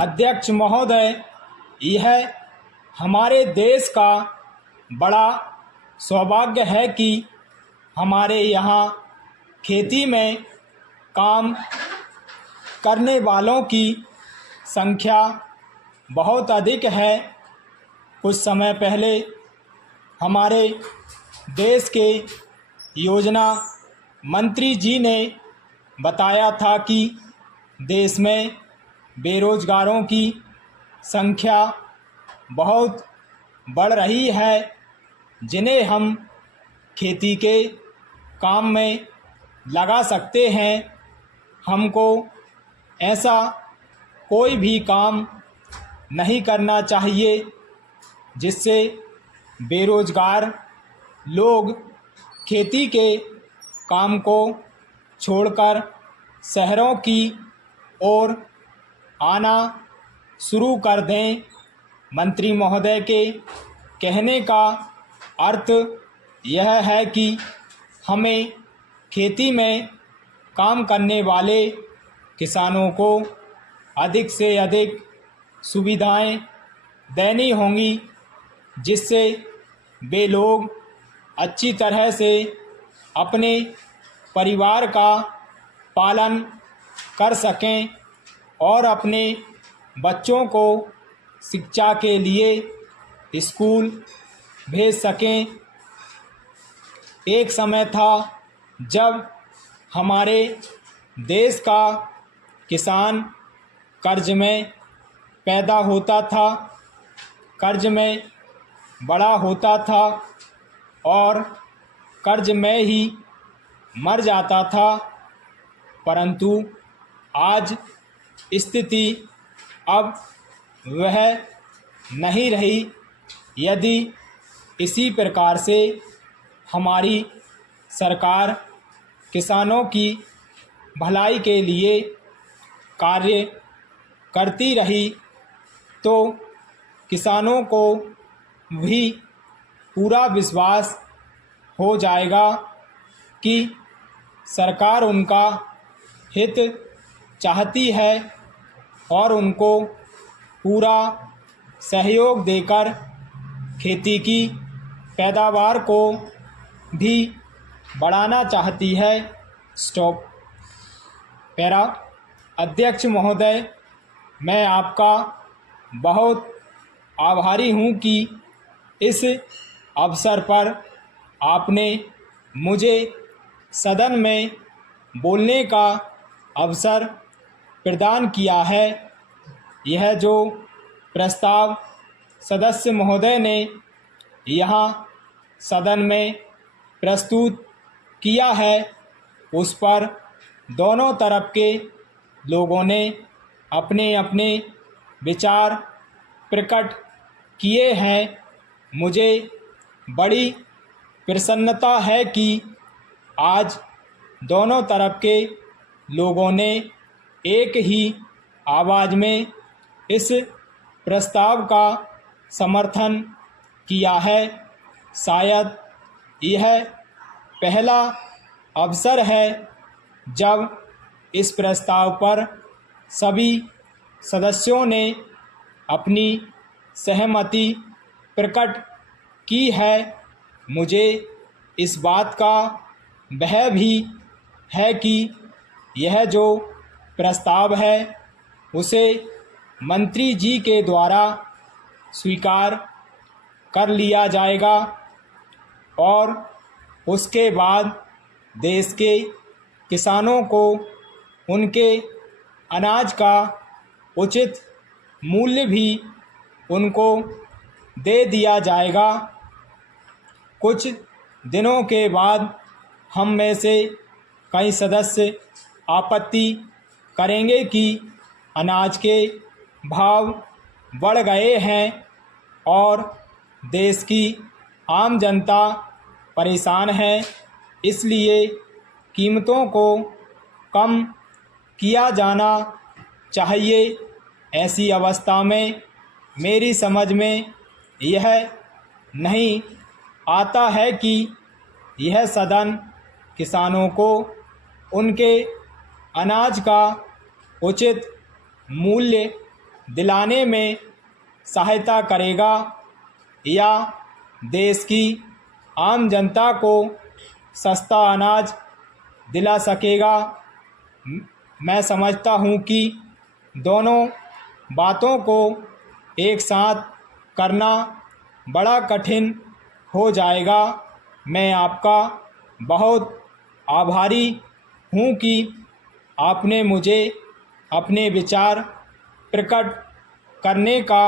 अध्यक्ष महोदय, यह हमारे देश का बड़ा सौभाग्य है कि हमारे यहाँ खेती में काम करने वालों की संख्या बहुत अधिक है। कुछ समय पहले हमारे देश के योजना मंत्री जी ने बताया था कि देश में बेरोजगारों की संख्या बहुत बढ़ रही है, जिन्हें हम खेती के काम में लगा सकते हैं। हमको ऐसा कोई भी काम नहीं करना चाहिए जिससे बेरोजगार लोग खेती के काम को छोड़कर शहरों की ओर आना शुरू कर दें। मंत्री महोदय के कहने का अर्थ यह है कि हमें खेती में काम करने वाले किसानों को अधिक से अधिक सुविधाएं देनी होंगी, जिससे वे लोग अच्छी तरह से अपने परिवार का पालन कर सकें और अपने बच्चों को शिक्षा के लिए स्कूल भेज सकें। एक समय था जब हमारे देश का किसान कर्ज में पैदा होता था, कर्ज में बड़ा होता था और कर्ज में ही मर जाता था। परंतु आज स्थिति अब वह नहीं रही। यदि इसी प्रकार से हमारी सरकार किसानों की भलाई के लिए कार्य करती रही तो किसानों को भी पूरा विश्वास हो जाएगा कि सरकार उनका हित चाहती है और उनको पूरा सहयोग देकर खेती की पैदावार को भी बढ़ाना चाहती है। स्टॉप। पैरा। अध्यक्ष महोदय, मैं आपका बहुत आभारी हूँ कि इस अवसर पर आपने मुझे सदन में बोलने का अवसर प्रदान किया है। यह जो प्रस्ताव सदस्य महोदय ने यहाँ सदन में प्रस्तुत किया है, उस पर दोनों तरफ के लोगों ने अपने अपने विचार प्रकट किए हैं। मुझे बड़ी प्रसन्नता है कि आज दोनों तरफ के लोगों ने एक ही आवाज़ में इस प्रस्ताव का समर्थन किया है। शायद यह पहला अवसर है जब इस प्रस्ताव पर सभी सदस्यों ने अपनी सहमति प्रकट की है। मुझे इस बात का भय भी है कि यह जो प्रस्ताव है उसे मंत्री जी के द्वारा स्वीकार कर लिया जाएगा और उसके बाद देश के किसानों को उनके अनाज का उचित मूल्य भी उनको दे दिया जाएगा। कुछ दिनों के बाद हम में से कई सदस्य आपत्ति करेंगे कि अनाज के भाव बढ़ गए हैं और देश की आम जनता परेशान है, इसलिए कीमतों को कम किया जाना चाहिए। ऐसी अवस्था में मेरी समझ में यह नहीं आता है कि यह सदन किसानों को उनके अनाज का उचित मूल्य दिलाने में सहायता करेगा या देश की आम जनता को सस्ता अनाज दिला सकेगा। मैं समझता हूँ कि दोनों बातों को एक साथ करना बड़ा कठिन हो जाएगा। मैं आपका बहुत आभारी हूँ कि आपने मुझे अपने विचार प्रकट करने का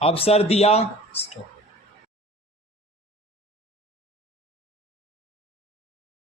अवसर दिया।